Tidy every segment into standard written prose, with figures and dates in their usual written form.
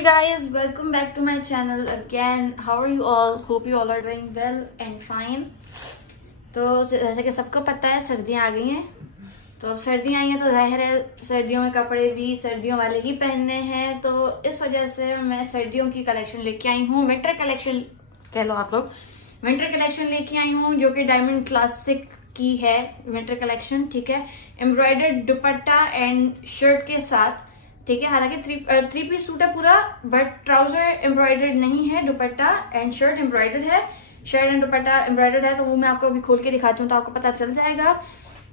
Hey guys, welcome back to my channel again. How are you all? Hope you all are doing well and fine. तो जैसे कि सबको पता है सर्दियाँ आ गई हैं, तो अब सर्दियाँ आई हैं तो जाहिर है सर्दियों में कपड़े भी सर्दियों वाले ही पहनने हैं। तो इस वजह से मैं सर्दियों की कलेक्शन लेके आई हूँ, विंटर कलेक्शन कह लो आप लोग। विंटर कलेक्शन लेके आई हूँ जो कि डायमंड क्लासिक की है विंटर कलेक्शन, ठीक है। एम्ब्रॉयडर्ड दुपट्टा एंड शर्ट के साथ, ठीक है। हालांकि थ्री पीस सूट है पूरा, बट ट्राउजर एम्ब्रॉयडर्ड नहीं है, दुपट्टा एंड शर्ट एम्ब्रॉयडर्ड है। शर्ट एंड दुपट्टा एम्ब्रॉयडर्ड है, तो वो मैं आपको अभी खोल के दिखाती हूँ तो आपको पता चल जाएगा।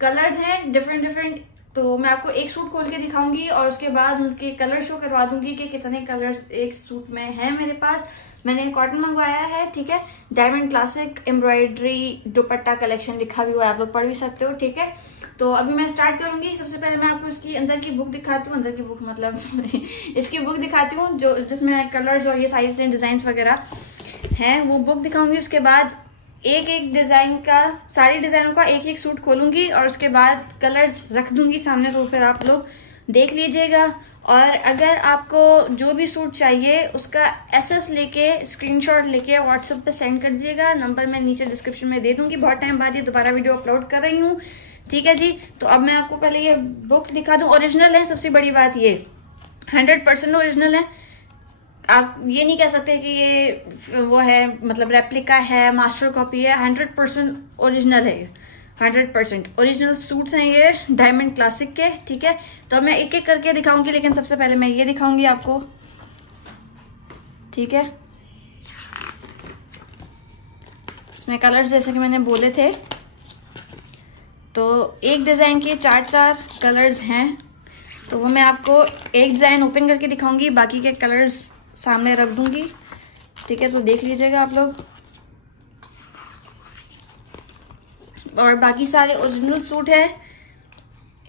कलर्स हैं डिफरेंट, तो मैं आपको एक सूट खोल के दिखाऊंगी और उसके बाद उनके कलर शो करवा दूंगी कि कितने कलर्स एक सूट में है मेरे पास। मैंने कॉटन मंगवाया है, ठीक है। डायमंड क्लासिक एम्ब्रॉयडरी दुपट्टा कलेक्शन लिखा भी हुआ है, आप लोग पढ़ भी सकते हो, ठीक है। तो अभी मैं स्टार्ट करूंगी। सबसे पहले मैं आपको इसकी अंदर की बुक दिखाती हूँ, अंदर की बुक मतलब इसकी बुक दिखाती हूँ जो जिसमें कलर्स और ये साइज एंड डिजाइन वगैरह हैं, वो बुक दिखाऊंगी। उसके बाद एक एक डिजाइन का, सारी डिजाइनों का एक एक सूट खोलूंगी और उसके बाद कलर्स रख दूंगी सामने, तो फिर आप लोग देख लीजिएगा। और अगर आपको जो भी सूट चाहिए उसका एसएस लेके स्क्रीनशॉट लेके व्हाट्सएप पे सेंड कर दीजिएगा। नंबर मैं नीचे डिस्क्रिप्शन में दे दूंगी। बहुत टाइम बाद ये दोबारा वीडियो अपलोड कर रही हूँ, ठीक है जी। तो अब मैं आपको पहले ये बुक दिखा दूं। ओरिजिनल है, सबसे बड़ी बात ये 100% ओरिजिनल है। आप ये नहीं कह सकते कि ये वो है मतलब रेप्लिका है, मास्टर कॉपी है। 100% ओरिजिनल है, 100% ओरिजिनल सूट्स हैं ये डायमंड क्लासिक के, ठीक है। तो अब मैं एक एक करके दिखाऊंगी, लेकिन सबसे पहले मैं ये दिखाऊंगी आपको, ठीक है। इसमें कलर्स जैसे कि मैंने बोले थे, तो एक डिज़ाइन के 4 कलर्स हैं, तो वो मैं आपको एक डिज़ाइन ओपन करके दिखाऊंगी, बाकी के कलर्स सामने रख दूंगी, ठीक है। तो देख लीजिएगा आप लोग। और बाकी सारे ओरिजिनल सूट हैं,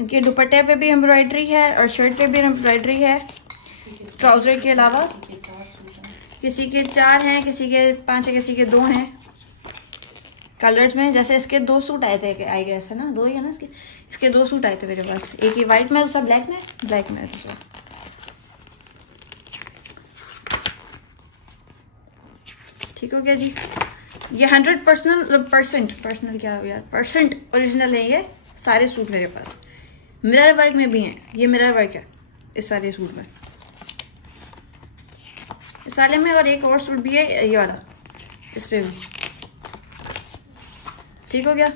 इनके दुपट्टे पे भी एम्ब्रॉयडरी है और शर्ट पे भी एम्ब्रॉयडरी है, ट्राउज़र के अलावा। किसी के 4 हैं, किसी के 5 है, किसी के 2 हैं कलर्स में। जैसे इसके 2 सूट आए थे, आई गैस है ना, 2 ही है ना इसके 2 सूट आए थे मेरे पास। एक ही वाइट में, दूसरा ब्लैक में, दूसरा ठीक हो गया जी। ये 100% पर्सनल क्या यार, परसेंट ओरिजिनल है ये सारे सूट मेरे पास। मिरर वर्क में भी हैं, ये मिरर वर्क है इस सारे सूट में, इस वाले में। और एक और सूट भी है ये वाला, इस पे भी, ठीक हो गया।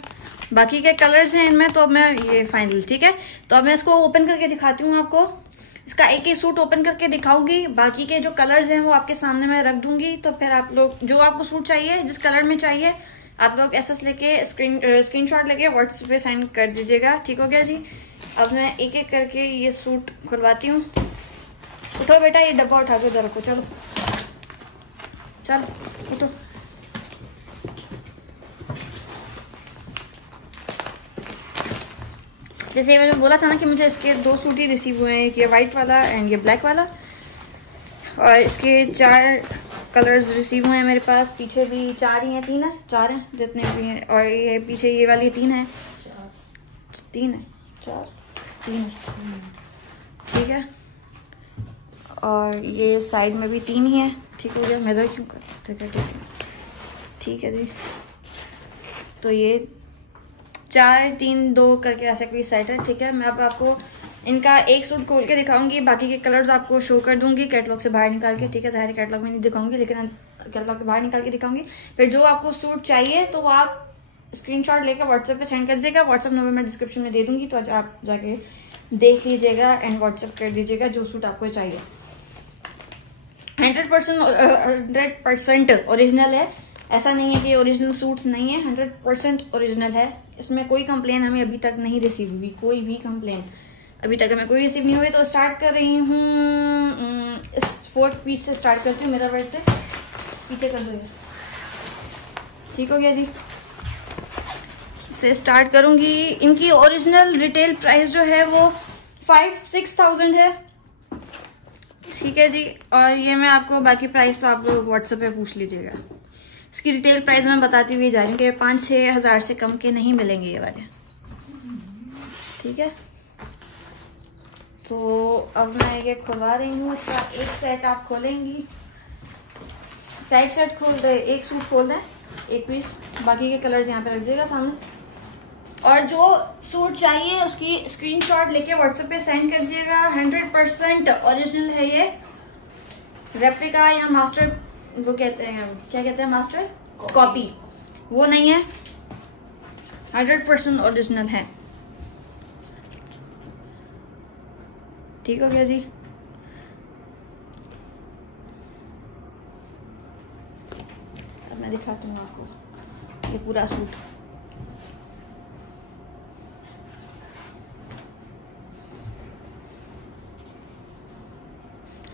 बाकी के कलर्स हैं इनमें, तो अब मैं ये फाइनल, ठीक है। तो अब मैं इसको ओपन करके दिखाती हूँ आपको। इसका एक एक सूट ओपन करके दिखाऊंगी, बाकी के जो कलर्स हैं वो आपके सामने मैं रख दूंगी। तो फिर आप लोग जो आपको सूट चाहिए, जिस कलर में चाहिए, आप लोग एसएस लेके स्क्रीनशॉट लेके व्हाट्सएप पे सेंड कर दीजिएगा, ठीक हो गया जी। अब मैं एक एक करके ये सूट खुलवाती हूँ। उठो बेटा, ये डब्बा उठा के उधर रखो, चलो चलो उठो। जैसे मैंने बोला था ना कि मुझे इसके 2 सूट ही रिसीव हुए हैं, ये वाइट वाला एंड ये ब्लैक वाला, और इसके 4 कलर्स रिसीव हुए हैं मेरे पास। पीछे भी 4 ही हैं, 3 है, 4 हैं जितने भी हैं। और ये पीछे ये वाली 3 है, 3 है, 4 3 है, ठीक है। और ये साइड में भी 3 ही है, ठीक हो गया। मैं इधर क्यों कर, ठीक है जी। तो ये 4 3 2 करके ऐसा कोई सेट है, ठीक है। मैं अब आपको इनका एक सूट खोल के दिखाऊंगी, बाकी के कलर्स आपको शो कर दूंगी कैटलॉग से बाहर निकाल के, ठीक है। ज़ाहिर कैटलॉग में नहीं दिखाऊंगी, लेकिन कैटलॉग के बाहर निकाल के दिखाऊंगी। फिर जो आपको सूट चाहिए तो वो आप स्क्रीनशॉट लेकर व्हाट्सएप पे सेंड कर दीजिएगा। व्हाट्सएप नंबर मैं डिस्क्रिप्शन में दे दूंगी, तो आज आप जाके देख लीजिएगा एंड व्हाट्सएप कर दीजिएगा जो सूट आपको चाहिए। 100% ओरिजिनल है, ऐसा नहीं है कि ओरिजिनल सूट्स नहीं है, 100% ओरिजिनल है। इसमें कोई कंप्लेन हमें अभी तक नहीं रिसीव हुई, कोई भी कंप्लेन अभी तक हमें कोई रिसीव नहीं हुई। तो स्टार्ट कर रही हूँ इस 4th पीस से, स्टार्ट करती हूँ। मेरा वर्ड से पीछे कर दो, ठीक हो गया जी। से स्टार्ट करूंगी। इनकी ओरिजिनल रिटेल प्राइस जो है वो 5-6,000 है, ठीक है जी। और ये मैं आपको बाकी प्राइस तो आप लोग व्हाट्सएप पे पूछ लीजिएगा। इसकी रिटेल प्राइस मैं बताती हुई जा रही हूँ कि 5-6 हज़ार से कम के नहीं मिलेंगे ये वाले, ठीक है। तो अब मैं ये खुलवा रही हूँ। इसका एक सेट आप खोलेंगी, टाइट सेट खोल दे, एक सूट खोल दें, एक पीस, बाकी के कलर्स यहाँ पे रख दीजिएगा सामने। और जो सूट चाहिए उसकी स्क्रीनशॉट लेके व्हाट्सएप पे सेंड कर दीजिएगा। 100% ओरिजिनल है ये, रेप्लिका या मास्टर वो कहते हैं, क्या कहते हैं, मास्टर कॉपी वो नहीं है, 100% ओरिजिनल है। ठीक हो गया जी। अब मैं दिखाती हूँ आपको ये पूरा सूट।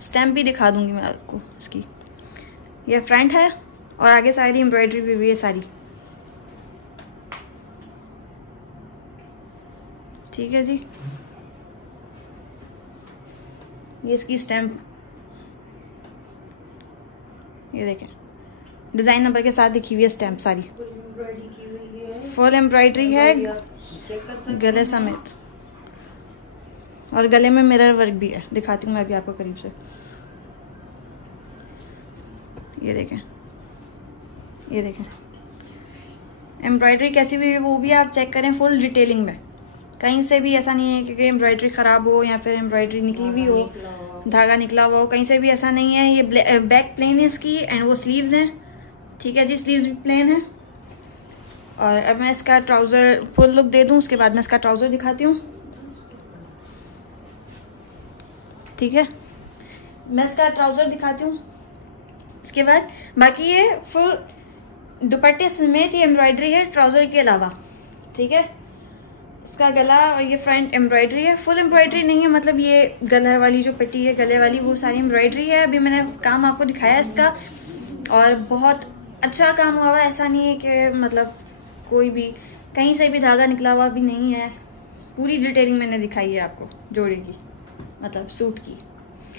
स्टैम्प भी दिखा दूंगी मैं आपको इसकी। ये फ्रंट है और आगे सारी एम्ब्रॉयडरी भी हुई है सारी। ठीक है जी। ये इसकी स्टैम्प, ये देखें डिजाइन नंबर के साथ लिखी हुई है स्टैम्प सारी। फुल एम्ब्रॉयडरी है गले समेत, और गले में मिरर वर्क भी है। दिखाती हूँ मैं भी आपको करीब से। ये देखें, ये देखें एम्ब्रॉयडरी कैसी हुई है वो भी आप चेक करें फुल डिटेलिंग में। कहीं से भी ऐसा नहीं है कि एम्ब्रॉयडरी खराब हो या फिर एम्ब्रॉयडरी निकली हुई हो, धागा निकला हुआ हो, कहीं से भी ऐसा नहीं है। ये बैक प्लेन है इसकी एंड वो स्लीव्स हैं। ठीक है जी, स्लीव्स भी प्लेन है। और अब मैं इसका ट्राउजर फुल लुक दे दूं, उसके बाद मैं इसका ट्राउजर दिखाती हूँ। ठीक है, मैं इसका ट्राउजर दिखाती हूँ उसके बाद। बाकी ये फुल दुपट्टे समेत ये एम्ब्रॉयडरी है ट्राउजर के अलावा। ठीक है, इसका गला और ये फ्रंट एम्ब्रॉयडरी है। फुल एम्ब्रॉयडरी नहीं है, मतलब ये गला वाली जो पट्टी है गले वाली वो सारी एम्ब्रॉयडरी है। अभी मैंने काम आपको दिखाया इसका और बहुत अच्छा काम हुआ हुआ। ऐसा नहीं है कि मतलब कोई भी कहीं से भी धागा निकला हुआ भी नहीं है। पूरी डिटेलिंग मैंने दिखाई है आपको जोड़े की, मतलब सूट की।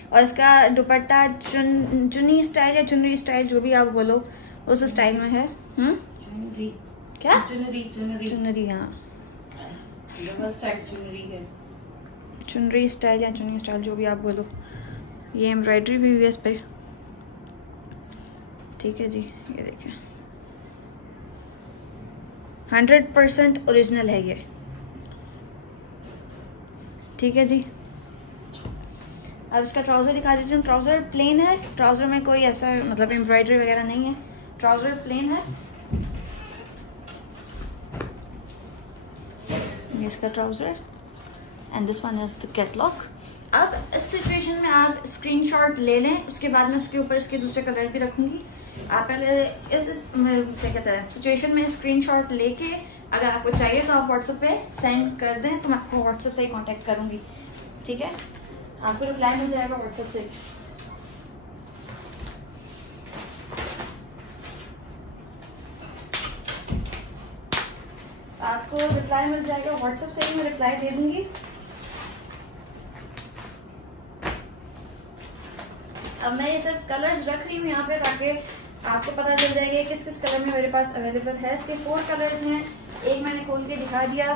और इसका दुपट्टा चुन्नी स्टाइल या चुनरी स्टाइल जो भी आप बोलो उस स्टाइल में है। चुनरी क्या? चुनरी हाँ, डबल साइड चुनरी है। चुनरी स्टाइल या चुन्नी स्टाइल जो भी आप बोलो। ये एम्ब्रॉयडरी भी हुई है इस पे। ठीक है जी, ये देखें 100% ओरिजिनल है ये। ठीक है जी, अब इसका ट्राउजर दिखा देती हूँ। ट्राउजर प्लेन है, ट्राउजर में कोई ऐसा मतलब एम्ब्रॉयडरी वगैरह नहीं है, ट्राउजर प्लेन है। ये इसका ट्राउजर है and this one is the catalogue. अब इस सिचुएशन में आप स्क्रीनशॉट ले लें, उसके बाद मैं उसके ऊपर इसके दूसरे कलर भी रखूंगी। आप पहले इस क्या कहते हैं सिचुएशन में स्क्रीनशॉट लेके अगर आपको चाहिए तो आप व्हाट्सएप पे सेंड कर दें, तो मैं आपको व्हाट्सएप से ही कांटेक्ट करूंगी। ठीक है, आपको रिप्लाई मिल जाएगा व्हाट्सएप से। आपको रिप्लाई मिल जाएगा व्हाट्सएप से ही, मैं रिप्लाई दे दूंगी। अब मैं ये सब कलर्स रख रही हूँ यहाँ पे ताकि आपको पता चल जाएगा किस किस कलर में मेरे पास अवेलेबल है। इसके 4 कलर्स हैं, एक मैंने खोल के दिखा दिया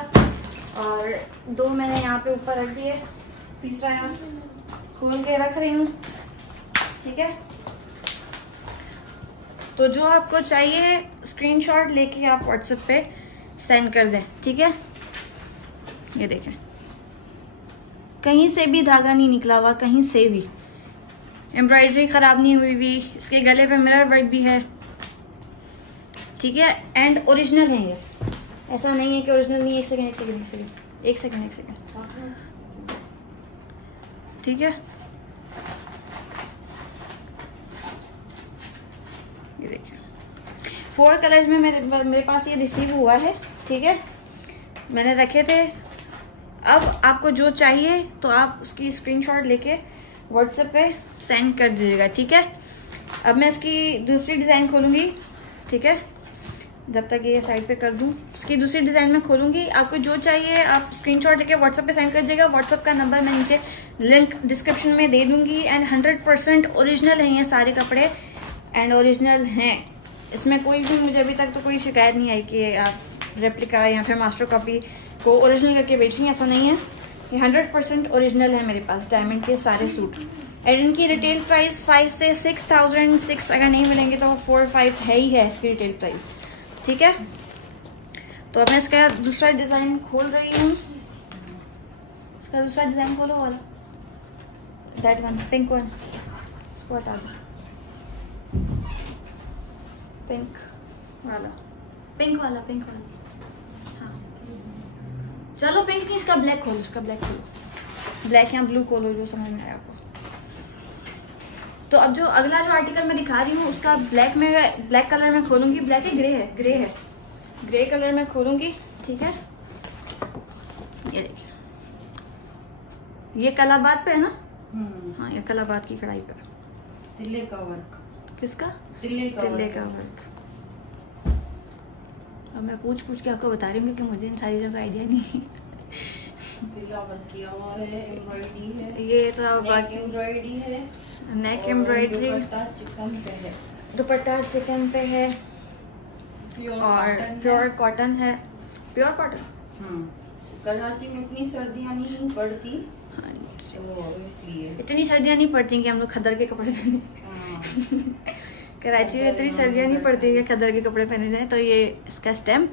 और 2 मैंने यहाँ पे ऊपर रख दिए, तीसरा यहाँ खोल के रख रही हूँ। ठीक है, तो जो आपको चाहिए स्क्रीनशॉट लेके आप व्हाट्सएप पे सेंड कर दें। ठीक है, ये देखें कहीं से भी धागा नहीं निकला हुआ, कहीं से भी एम्ब्रॉयडरी खराब नहीं हुई भी। इसके गले पे मिरर वर्क भी है। ठीक है, एंड ओरिजिनल है ये, ऐसा नहीं है कि ओरिजिनल नहीं है। एक सेकंड। ठीक है, ये देखिए 4 कलर्स में मेरे पास ये रिसीव हुआ है। ठीक है, मैंने रखे थे। अब आपको जो चाहिए तो आप उसकी स्क्रीनशॉट लेके व्हाट्सएप पे सेंड कर दीजिएगा। ठीक है, अब मैं इसकी दूसरी डिज़ाइन खोलूँगी। ठीक है, जब तक ये साइड पे कर दूँ उसकी दूसरी डिज़ाइन में खोलूँगी। आपको जो चाहिए आप स्क्रीनशॉट लेके व्हाट्सएप पे सेंड कर दीजिएगा। व्हाट्सएप का नंबर मैं नीचे लिंक डिस्क्रिप्शन में दे दूँगी। एंड 100% ओरिजिनल हैं ये सारे कपड़े, एंड ओरिजिनल हैं। इसमें कोई भी मुझे अभी तक तो कोई शिकायत नहीं आई कि आप रेप्लिका या फिर मास्टर कॉपी को ओरिजिनल करके बेच रही हैं, ऐसा नहीं है। ये 100% ओरिजिनल है मेरे पास डायमंड के सारे सूट। एंड इनकी रिटेल प्राइस 5 से 6,006 अगर नहीं मिलेंगे तो 4-5 है ही है इसकी रिटेल प्राइस, ठीक है। तो अब मैं इसका दूसरा डिज़ाइन खोल रही हूँ। इसका दूसरा डिज़ाइन खोलो वाला, दैट वन, पिंक वन, इसको हटा दो, पिंक वाला, पिंक वाला, पिंक वाला, हाँ चलो पिंक नहीं, इसका ब्लैक खोलो, इसका ब्लैक खोलो, ब्लैक या ब्लू खोलो जो समझ में आया आपको। तो अब जो अगला जो आर्टिकल मैं दिखा रही हूँ उसका ब्लैक में, ब्लैक कलर में खोलूंगी, ब्लैक है, ग्रे कलर में खोलूंगी, ठीक है। ये देखिए, ये कलाबाद पे है ना, हाँ ये कलाबाद की कढ़ाई पर तिल्ले का वर्क। किसका? तिल्ले का वर्क। अब मैं पूछ के आपको बता रही हूँ कि मुझे इन सारी चीज़ों का आइडिया नहीं है। तिल्ला वर्क किया हुआ है, एम्ब्रॉयडरी है, ये तो एम्ब्रॉयडरी है, नेक एम्ब्रॉयडरी, दुपट्टा चिकन पे है और प्योर कॉटन है, प्योर कॉटन। कराची में इतनी सर्दियाँ नहीं पड़ती, तो इसलिए इतनी सर्दियाँ नहीं पड़ती कि हम लोग खद्दर के कपड़े पहने। कराची में इतनी सर्दियाँ नहीं पड़ती कि खद्दर के कपड़े पहने जाएं। तो ये इसका स्टैम्प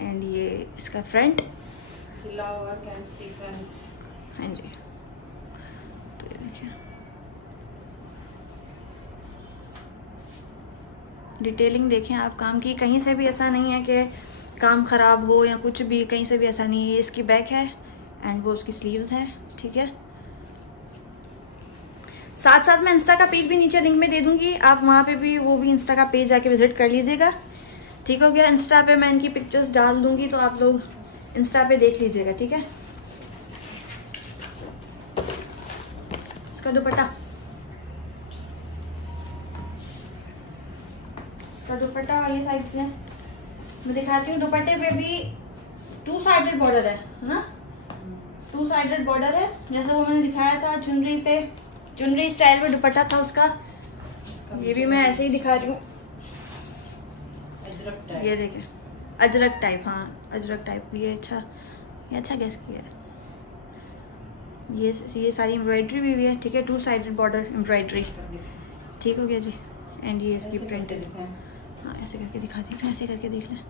एंड ये इसका फ्रंट, हाँ जी। तो ये देखिए डिटेलिंग देखें आप काम की, कहीं से भी ऐसा नहीं है कि काम ख़राब हो या कुछ भी, कहीं से भी ऐसा नहीं है। ये इसकी बैक है एंड वो उसकी स्लीव्स है, ठीक है। साथ साथ मैं इंस्टा का पेज भी नीचे लिंक में दे दूंगी, आप वहाँ पे भी वो भी इंस्टा का पेज जाके विजिट कर लीजिएगा, ठीक हो गया। इंस्टा पे मैं इनकी पिक्चर्स डाल दूंगी तो आप लोग इंस्टा पे देख लीजिएगा, ठीक है। इसका दुपट्टा, ये साइड से मैं दिखाती हूँ। दुपट्टे पे भी 2 साइडेड बॉर्डर है ना, 2 साइडेड बॉर्डर है, जैसे वो मैंने दिखाया था चुनरी पे, चुनरी स्टाइल में दुपट्टा था उसका। ये भी मैं ऐसे ही दिखा रही हूँ, ये देखें अजरक टाइप, हाँ अजरक टाइप। ये अच्छा गैस किया है। ये सारी एम्ब्रॉयडरी भी है, ठीक है, 2 साइडेड बॉर्डर एम्ब्रॉयडरी, ठीक हो गया जी। एंड ये इसकी प्रिंटेड, हाँ ऐसे करके दिखा दी, तो ऐसे करके देख लें,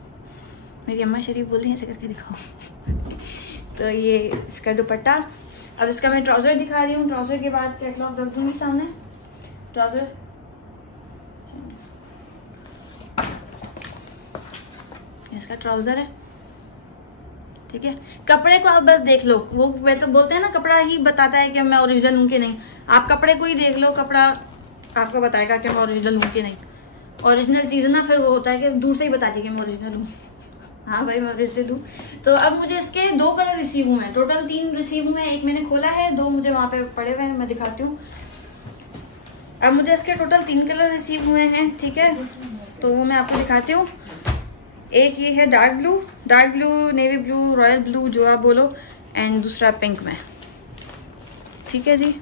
मेरी अम्मा शरीफ बोल रही है ऐसे करके दिखाओ। तो ये इसका दुपट्टा। अब इसका मैं ट्राउज़र दिखा रही हूँ, ट्राउज़र के बाद कैटलॉग रख दूँगी सामने। ट्राउज़र इसका ट्राउज़र है, ठीक है। कपड़े को आप बस देख लो, वो वैसे बोलते हैं ना कपड़ा ही बताता है कि मैं ओरिजिनल हूँ कि नहीं। आप कपड़े को ही देख लो, कपड़ा आपको बताएगा कि मैं ओरिजिनल हूँ कि नहीं। ओरिजिनल चीज़ ना फिर वो होता है कि दूर से ही बताती है कि मैं ओरिजिनल हूँ। हाँ भाई मैं ओरिजिनल हूँ। तो अब मुझे इसके 2 कलर रिसीव हुए हैं, टोटल 3 रिसीव हुए हैं, एक मैंने खोला है, 2 मुझे वहाँ पे पड़े हुए हैं, मैं दिखाती हूँ। अब मुझे इसके टोटल 3 कलर रिसीव हुए हैं, ठीक है, तो वो मैं आपको दिखाती हूँ। एक ये है dark blue, navy blue, royal blue, जो आप बोलो, एंड दूसरा पिंक में, ठीक है जी।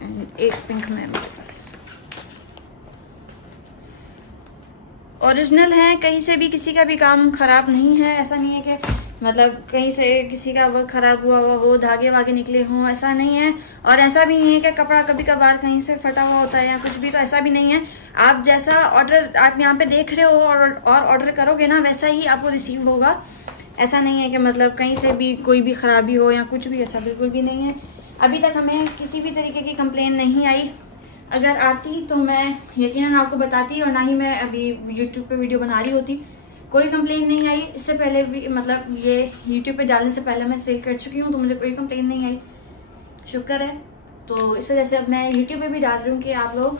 एंड एक पिंक में मेरे पास ओरिजिनल है, कहीं से भी किसी का भी काम खराब नहीं है। ऐसा नहीं है कि मतलब कहीं से किसी का वर्क खराब हुआ हो, धागे वागे निकले हों, ऐसा नहीं है। और ऐसा भी नहीं है कि कपड़ा कभी कभार कहीं से फटा हुआ होता है या कुछ भी, तो ऐसा भी नहीं है। आप जैसा ऑर्डर आप यहाँ पे देख रहे हो और ऑर्डर करोगे ना, वैसा ही आपको रिसीव होगा। ऐसा नहीं है कि मतलब कहीं से भी कोई भी खराबी हो या कुछ भी, ऐसा बिल्कुल भी नहीं है। अभी तक हमें किसी भी तरीके की कंप्लेन नहीं आई। अगर आती तो मैं यकीनन आपको बताती, और ना ही मैं अभी यूट्यूब पे वीडियो बना रही होती। कोई कंप्लेन नहीं आई इससे पहले भी, मतलब ये यूट्यूब पे डालने से पहले मैं सेल कर चुकी हूँ, तो मुझे कोई कंप्लेन नहीं आई, शुक्र है। तो इस वजह से अब मैं यूट्यूब पे भी डाल रही हूँ कि आप लोग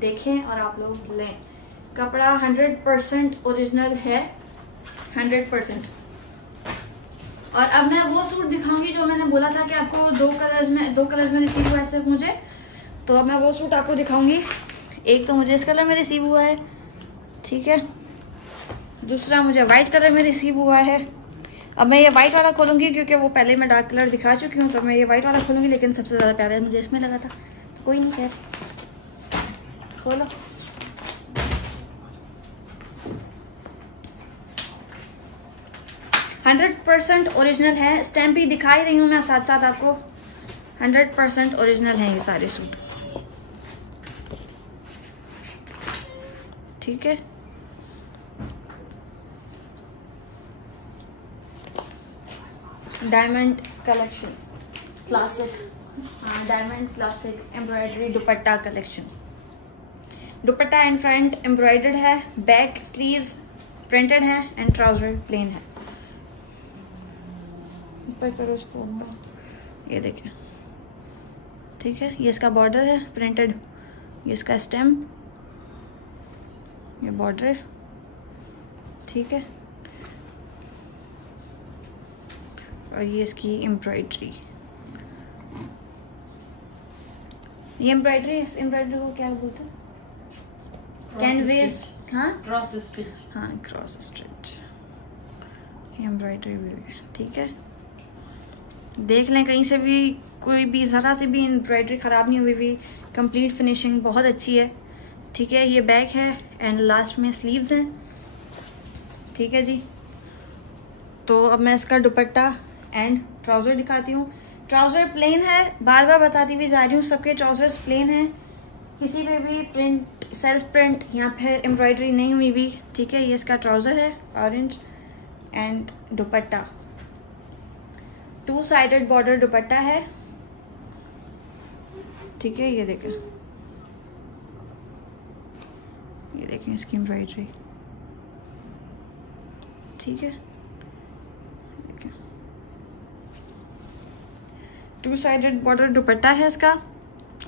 देखें और आप लोग लें। कपड़ा 100% ओरिजिनल है, 100%। और अब मैं वो सूट दिखाऊंगी जो मैंने बोला था कि आपको 2 कलर्स में रिसीव हुआ है मुझे। तो अब मैं वो सूट आपको दिखाऊंगी। एक तो मुझे इस कलर में रिसीव हुआ है, ठीक है, दूसरा मुझे वाइट कलर में रिसीव हुआ है। अब मैं ये वाइट वाला खोलूंगी क्योंकि वो पहले मैं डार्क कलर दिखा चुकी हूँ, तो मैं ये वाइट वाला खोलूंगी, लेकिन सबसे ज़्यादा प्यारा मुझे इसमें लगा था, तो कोई नहीं, खैर खोलो। 100% ओरिजिनल है, स्टैम्प भी दिखा ही रही हूँ मैं साथ साथ आपको। 100% ओरिजिनल है ये सारे सूट, ठीक है। डायमंड कलेक्शन क्लासिक, हाँ diamond classic embroidery dupatta collection. Dupatta and front embroidered है, बैक स्लीव्स प्रिंटेड है एंड ट्राउजर प्लेन है। ऊपर करो इसको, ये देखिए, ठीक है। ये इसका बॉर्डर है प्रिंटेड, ये इसका स्टैम्प, ये बॉर्डर, ठीक है। और ये इसकी एम्ब्रॉयडरी, ये एम्ब्रॉयडरी, इस एम्ब्रॉयडरी को क्या बोलते हैं? कैनवेस, हाँ क्रॉस स्टिच, हाँ क्रॉस स्टिच। ये एम्ब्रॉयडरी भी है, ठीक है। देख लें कहीं से भी कोई भी ज़रा से भी एम्ब्रॉयडरी ख़राब नहीं हुई हुई, कंप्लीट फिनिशिंग बहुत अच्छी है, ठीक है। ये बैक है एंड लास्ट में स्लीव्स हैं, ठीक है जी। तो अब मैं इसका दुपट्टा एंड ट्राउज़र दिखाती हूँ। ट्राउज़र प्लेन है, बार बार बताती हुई जा रही हूँ, सबके ट्राउज़र्स प्लेन हैं, किसी पे भी प्रिंट, सेल्फ प्रिंट या फिर एम्ब्रॉयडरी नहीं हुई भी, ठीक है। ये इसका ट्राउज़र है orange and dupatta 2 sided border दुपट्टा है, ठीक है। ये देखें, ये देखें इसकी एम्ब्रॉयडरी, ठीक है। 2 साइडेड बॉर्डर दुपट्टा है इसका।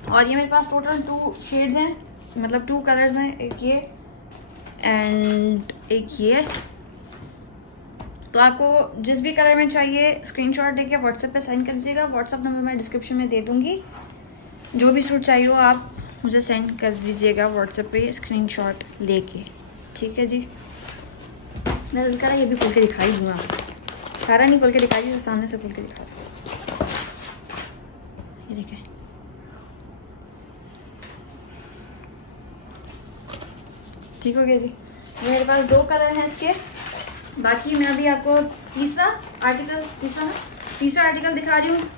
और ये मेरे पास टोटल 2 शेड्स हैं, मतलब 2 कलर्स हैं, एक ये एंड एक ये। तो आपको जिस भी कलर में चाहिए स्क्रीनशॉट लेके व्हाट्सएप पे सेंड कर दीजिएगा। व्हाट्सएप नंबर मैं डिस्क्रिप्शन में दे दूंगी। जो भी सूट चाहिए हो आप मुझे सेंड कर दीजिएगा व्हाट्सएप पे स्क्रीनशॉट लेके, ठीक है जी। मैं कह रहा ये भी खोल के दिखाई दूँगा, सारा नहीं खोल के दिखाई दूँ, सामने से खोल के दिखा दूँ। ये देखें, ठीक हो गया जी। मेरे पास 2 कलर हैं इसके, बाकी मैं अभी आपको तीसरा आर्टिकल दिखा रही हूँ।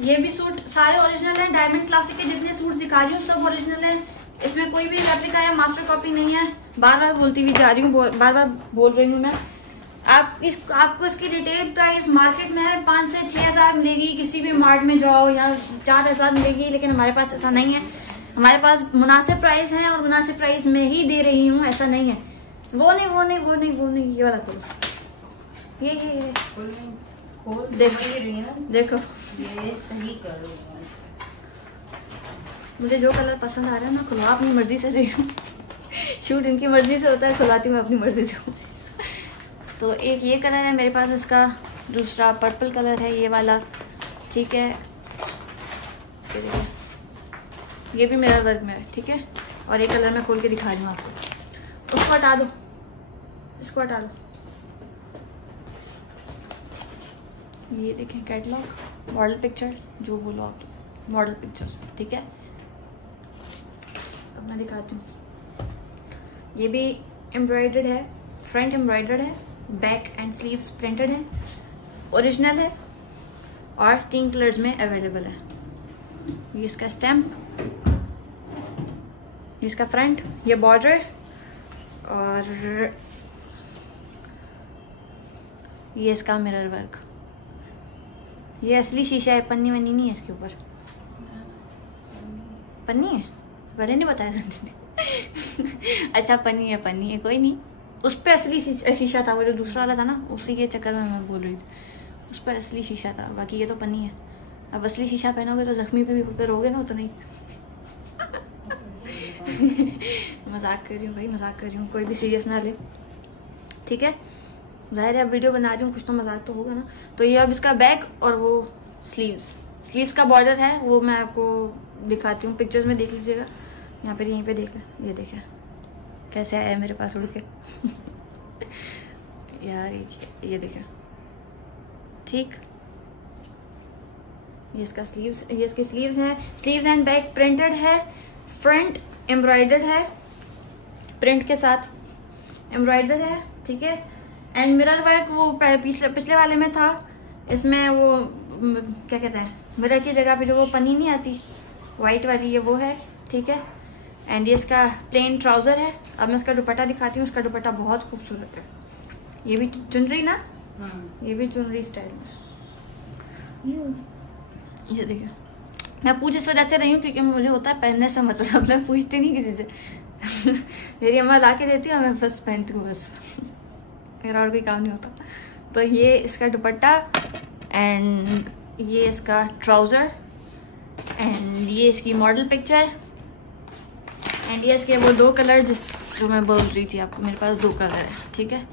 ये भी सूट सारे ओरिजिनल हैं, डायमंड क्लासिक के जितने सूट दिखा रही हूँ सब ओरिजिनल हैं, इसमें कोई भी रेप्लिका या मास्टर कॉपी नहीं है। बार बार बोलती हुई जा रही हूँ, बार बार बोल रही हूँ मैं। आपको इसकी रिटेल प्राइस मार्केट में है 5 से 6 हज़ार मिलेगी, किसी भी मार्ट में जाओ या 4 हज़ार मिलेगी, लेकिन हमारे पास ऐसा नहीं है। हमारे पास मुनासिब प्राइस है और मुनासिब प्राइस में ही दे रही हूँ, ऐसा नहीं है। वो नहीं, ये वाला खोलो, ये खोल देखो ये सही करो। मुझे जो कलर पसंद आ रहा है ना खुलवा अपनी मर्जी से रही हूँ। शूट इनकी मर्जी से होता है, खुलवाती मैं अपनी मर्जी से हूँ। तो एक ये कलर है मेरे पास इसका, दूसरा पर्पल कलर है ये वाला, ठीक है। ये भी मिरर वर्क में है, ठीक है। और ये कलर मैं खोल के दिखा रही हूँ आपको। उसको हटा दो, इसको हटा दो। ये देखें कैटलॉग, मॉडल पिक्चर, जो बोलो आप, मॉडल पिक्चर, ठीक है। अब मैं दिखाती हूँ। ये भी एम्ब्रॉयडर्ड है, फ्रंट एम्ब्रॉयडर्ड है, बैक एंड स्लीव्स प्रिंटेड है, ओरिजिनल है और 3 कलर्स में अवेलेबल है। ये इसका स्टैम्प, ये इसका फ्रंट, ये बॉर्डर और ये इसका मिरर वर्क। ये असली शीशा है, पन्नी वन्नी नहीं है इसके ऊपर। पन्नी है, पहले नहीं बताया संजय ने। अच्छा पन्नी है, कोई नहीं। उस पर असली शीशा था, वो जो दूसरा वाला था ना, उसी के चक्कर में मैं बोल रही थी। उस पर असली शीशा था, बाकी ये तो पन्नी है। अब असली शीशा पहनोगे तो जख्मी पे भी पहनोगे ना, तो नहीं। मजाक कर रही हूँ भाई, मजाक कर रही हूँ, कोई भी सीरियस ना ले, ठीक है। जाहिर है अब वीडियो बना रही हूँ, कुछ तो मजाक तो होगा ना। तो ये अब इसका बैक और वो स्लीव्स का बॉर्डर है, वो मैं आपको दिखाती हूँ, पिक्चर्स में देख लीजिएगा। यहाँ पर यहीं पे देखें, ये देखें कैसे आया मेरे पास उड़ के। यार ये देखें, ठीक। ये इसका स्लीव्स, ये इसके स्लीव्स हैं, स्लीव्स एंड बैक प्रिंटेड है, फ्रंट एम्ब्रॉयडर्ड है, प्रिंट के साथ एम्ब्रॉयडर्ड है, ठीक है। एंड मिरर वर्क वो पिछले वाले में था, इसमें वो क्या कहते हैं मिरर की जगह पे जो वो पन्नी नहीं आती वाइट वाली, ये वो है, ठीक है। एंड ये इसका प्लेन ट्राउजर है। अब मैं इसका दुपट्टा दिखाती हूँ, इसका दुपट्टा बहुत खूबसूरत है। ये भी चुनरी ना, ये भी चुनरी स्टाइल में। ये देखिए, मैं पूछ इस वजह से रही हूँ क्योंकि मुझे होता है पहनने से मतलब, मैं पूछती नहीं किसी से मेरी अम्मा ला के देती है, मैं बस पहनती हूँ बस, मेरा और कोई काम नहीं होता। तो ये इसका दुपट्टा एंड ये इसका ट्राउज़र एंड ये इसकी मॉडल पिक्चर एंड ये इसके वो 2 कलर जो मैं बोल रही थी आपको, मेरे पास 2 कलर है, ठीक है।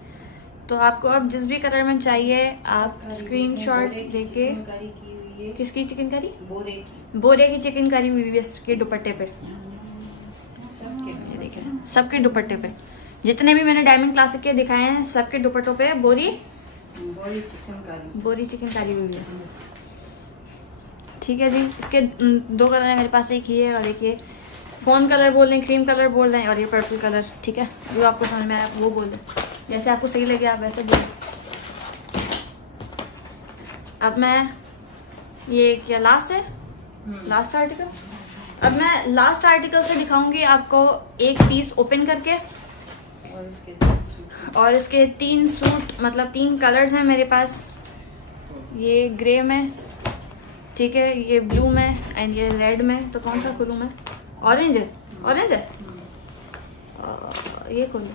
तो आपको अब जिस भी कलर में चाहिए आप स्क्रीनशॉट लेके, किसकी चिकन करी, बोरे की चिकन करी हुई है इसके दुपट्टे पे, ये देखिए सबके दुपट्टे पे, जितने भी मैंने डायमंड क्लासिक के दिखाए हैं सबके दुपट्टों पे बोरी चिकन करी हुई है, ठीक है जी। इसके 2 कलर है मेरे पास, एक ये और एक ये फोन कलर बोल रहे हैं, क्रीम कलर बोल रहे हैं और ये पर्पल कलर, ठीक है। जो आपको समझ में आया वो बोल दें, जैसे आपको सही लगे आप वैसे बोलें। अब मैं ये क्या लास्ट है, लास्ट आर्टिकल, अब मैं लास्ट आर्टिकल से दिखाऊंगी आपको एक पीस ओपन करके और इसके 3 सूट, मतलब 3 कलर्स हैं मेरे पास। ये ग्रे में, ठीक है, ये ब्लू में एंड ये रेड में। तो कौन सा खोलूँ मैं, ऑरेंज है, ऑरेंज है, ये खोलो,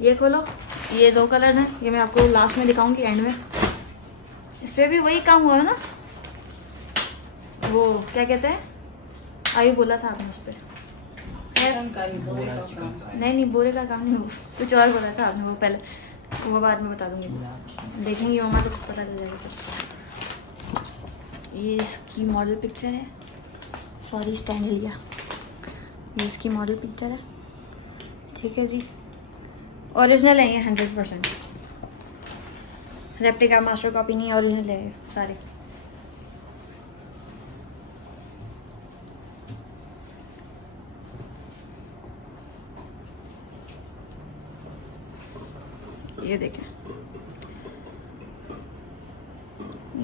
ये खोलो। ये 2 कलर्स हैं, ये मैं आपको लास्ट में दिखाऊंगी एंड में। इस पर भी वही काम हुआ है ना, वो क्या कहते हैं, आयु बोला था आपने उस पर, नहीं बोरे का काम नहीं, हो कुछ और बोला था आपने, वो पहले, वो बाद में बता दूंगी, देखेंगी मम्मा तो पता चल जाएगा। ये इसकी मॉडल पिक्चर है, सॉरी स्टैंड लिया, ये इसकी मॉडल पिक्चर है, ठीक है जी। ओरिजिनल है ये 100%, रेप्लिका मास्टर कॉपी नहीं, ओरिजिनल है सारे। ये देखें,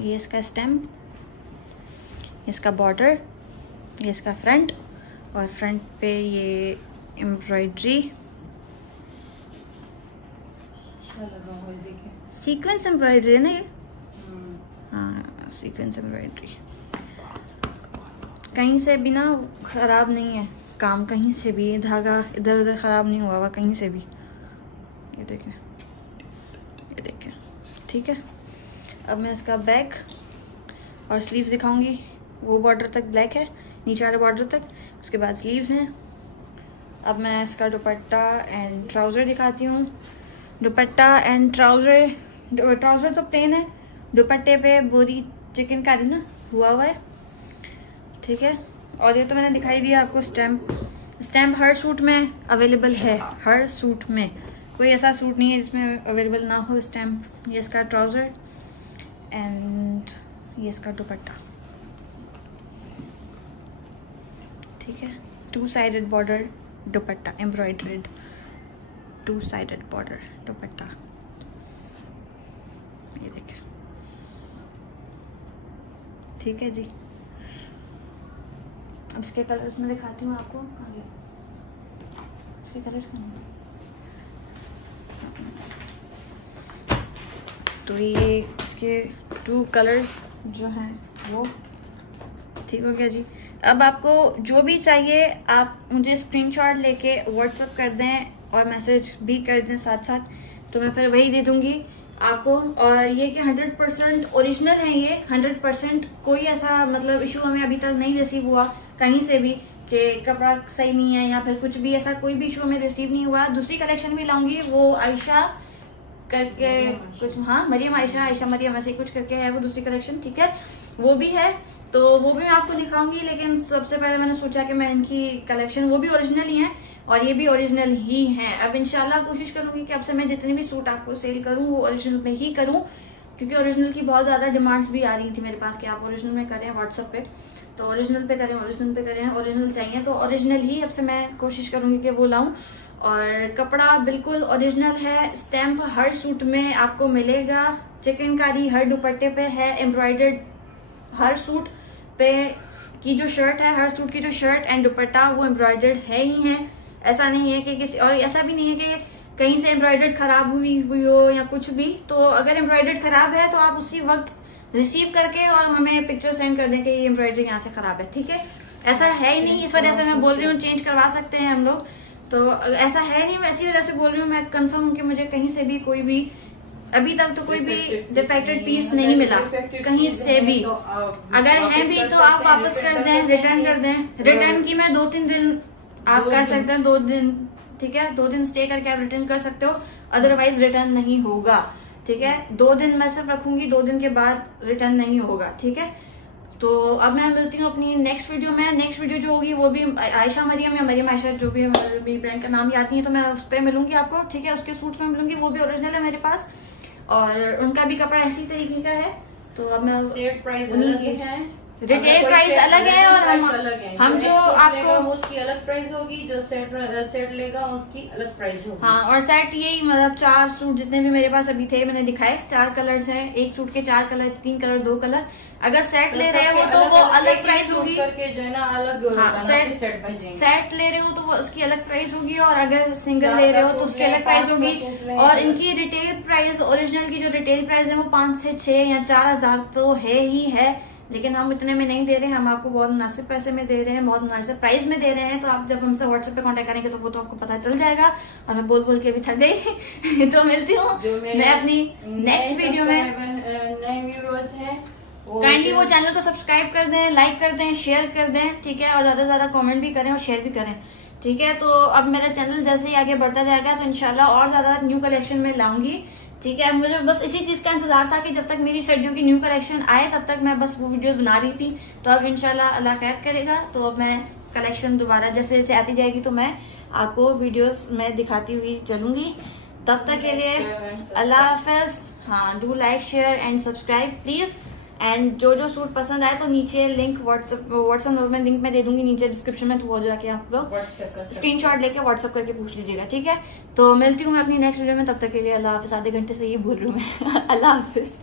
ये इसका स्टैम्प, इसका बॉर्डर, ये इसका फ्रंट और फ्रंट पे ये एम्ब्रॉयडरी, सीक्वेंस एम्ब्रॉयडरी है ना ये, हाँ सीक्वेंस एम्ब्रॉयडरी। कहीं से भी ना ख़राब नहीं है काम, कहीं से भी धागा इधर उधर ख़राब नहीं हुआ हुआ कहीं से भी। ये देखें, ये देखें, ठीक है। अब मैं इसका बैक और स्लीव्स दिखाऊंगी। वो बॉर्डर तक ब्लैक है, नीचे वाले बॉर्डर तक, उसके बाद स्लीव्स हैं। अब मैं इसका दुपट्टा एंड ट्राउज़र दिखाती हूँ। दुपट्टा एंड ट्राउज़र, ट्राउज़र तो प्लेन है, दुपट्टे पे बोरी चिकन कारी ना हुआ है, ठीक है। और ये तो मैंने दिखाई दिया आपको स्टैम्प। स्टैम्प हर सूट में अवेलेबल है, हर सूट में, कोई ऐसा सूट नहीं है जिसमें अवेलेबल ना हो स्टैम्प। ये इसका ट्राउज़र एंड ये इसका दुपट्टा, ठीक है। 2 साइडेड बॉर्डर दुपट्टा, एम्ब्रॉयडर्ड 2 साइडेड बॉर्डर दुपट्टा, ये देखें, ठीक है जी। अब इसके कलर्स में दिखाती हूँ आपको, आगे इसके कलर्स कहाँ हैं? तो ये इसके 2 कलर्स जो हैं वो, ठीक हो गया जी। अब आपको जो भी चाहिए आप मुझे स्क्रीनशॉट लेके व्हाट्सअप कर दें और मैसेज भी कर दें साथ साथ, तो मैं फिर वही दे दूँगी आपको। और ये कि 100% ओरिजिनल है ये, 100%, कोई ऐसा मतलब इशू हमें अभी तक नहीं रिसीव हुआ कहीं से भी कि कपड़ा सही नहीं है या फिर कुछ भी ऐसा कोई भी इशू हमें रिसीव नहीं हुआ। दूसरी कलेक्शन भी लाऊंगी, वो आयशा करके कुछ, हाँ मरियम आयशा मरियम ऐसे कुछ करके है वो दूसरी कलेक्शन, ठीक है, वो भी है, तो वो भी मैं आपको दिखाऊंगी। लेकिन सबसे पहले मैंने सोचा कि मैं इनकी कलेक्शन, वो भी ओरिजिनल ही है और ये भी ओरिजिनल ही हैं। अब इंशाल्लाह कोशिश करूंगी कि अब से मैं जितने भी सूट आपको सेल करूं वो ओरिजिनल में ही करूं, क्योंकि ओरिजिनल की बहुत ज़्यादा डिमांड्स भी आ रही थी मेरे पास कि आप ओरिजिनल में करें व्हाट्सएप पे, तो ओरिजिनल पे करें, ओरिजिनल पे करें, ओरिजिनल चाहिए तो ओरिजिनल ही अब से मैं कोशिश करूंगी कि वो लाऊं। और कपड़ा बिल्कुल ओरिजिनल है, स्टैम्प हर सूट में आपको मिलेगा, चिकनकारी हर दुपट्टे पे है, एम्ब्रॉयडर्ड हर सूट पे की जो शर्ट है, हर सूट की जो शर्ट एंड दुपट्टा वो एम्ब्रॉयडर्ड है ही है। ऐसा नहीं है कि किसी और ऐसा भी नहीं है कि कहीं से एम्ब्रॉयडर्ड खराब हुई हो या कुछ भी। तो अगर एम्ब्रॉयडर्ड खराब है तो आप उसी वक्त रिसीव करके और हमें पिक्चर सेंड कर दें कि ये एम्ब्रॉयडरी यहाँ से खराब है, ठीक है। ऐसा है ही नहीं, इस वजह से मैं बोल रही हूँ चेंज करवा सकते हैं हम लोग, तो ऐसा है नहीं, मैं इसी वजह से बोल रही हूँ। मैं कंफर्म हूँ कि मुझे कहीं से भी कोई भी अभी तक तो कोई भी डिफेक्टेड पीस नहीं मिला कहीं से भी। अगर है भी तो आप वापस कर दें, रिटर्न कर दें। रिटर्न की मैं 2-3 दिन आप कर सकते हैं, 2 दिन, ठीक है, 2 दिन स्टे करके आप रिटर्न कर सकते हो, अदरवाइज रिटर्न नहीं होगा, ठीक है। 2 दिन मैं सिर्फ रखूंगी, 2 दिन के बाद रिटर्न नहीं होगा, ठीक है। तो अब मैं मिलती हूँ अपनी नेक्स्ट वीडियो में। नेक्स्ट वीडियो जो होगी वो भी आयशा मरियम या मरियम आयशा, जो भी है, मेरी ब्रांड का नाम याद नहीं है, तो मैं उस पर मिलूंगी आपको, ठीक है। उसके सूट्स में मिलूंगी, वो भी ओरिजिनल है मेरे पास और उनका भी कपड़ा इसी तरीके का है। तो अब मैं सेट प्राइस अलग है, रिटेल प्राइस अलग है और हम जो आपको उसकी अलग प्राइस होगी, जो सेट लेगा उसकी अलग प्राइस होगी। हाँ, और सेट यही मतलब 4 सूट जितने भी मेरे पास अभी थे मैंने दिखाए, 4 कलर्स हैं, एक सूट के 4 कलर, 3 कलर, 2 कलर। अगर सेट ले रहे हो तो वो अलग प्राइस होगी, करके जो है ना अलग। हाँ, सेट ले रहे हो तो वो उसकी अलग प्राइस होगी, और अगर सिंगल ले रहे हो तो उसकी अलग प्राइस होगी। और इनकी रिटेल प्राइस, ओरिजिनल की जो रिटेल प्राइस है वो 5 से 6 या 4,000 तो है ही है, लेकिन हम इतने में नहीं दे रहे हैं, हम आपको बहुत मुनासिब पैसे में दे रहे हैं, बहुत मुनासिब प्राइस में दे रहे हैं। तो आप जब हमसे व्हाट्सएप पे कांटेक्ट करेंगे तो वो तो आपको पता चल जाएगा। और मैं बोल बोल के भी थक गई तो मिलती हूँ मैं अपनी नेक्स्ट वीडियो में। नए व्यूअर्स हैं काइंडली वो चैनल को सब्सक्राइब कर दें, लाइक कर दें, शेयर कर दें, ठीक है, और ज्यादा से ज्यादा कमेंट भी करें और शेयर भी करें, ठीक है। तो अब मेरा चैनल जैसे ही आगे बढ़ता जाएगा तो इंशाल्लाह और ज्यादा न्यू कलेक्शन में लाऊंगी, ठीक है। मुझे बस इसी चीज का इंतजार था कि जब तक मेरी सर्दियों की न्यू कलेक्शन आए तब तक मैं बस वो वीडियोस बना रही थी। तो अब इंशाल्लाह अल्लाह खैर करेगा तो अब मैं कलेक्शन दोबारा जैसे जैसे आती जाएगी तो मैं आपको वीडियोस में दिखाती हुई चलूंगी। तब तक के लिए अल्लाह हाफिज। हाँ, do like, share and subscribe please. And जो जो सूट पसंद आए तो नीचे लिंक व्हाट्सएप में लिंक में दे दूंगी नीचे डिस्क्रिप्शन में, तो वो जाके आप लोग स्क्रीनशॉट लेके व्हाट्सएप करके पूछ लीजिएगा, ठीक है। तो मिलती हूँ मैं अपनी नेक्स्ट वीडियो में, तब तक के लिए अल्लाह हाफिज। आधे घंटे से ये बोल रही हूँ मैं अल्लाह हाफिज।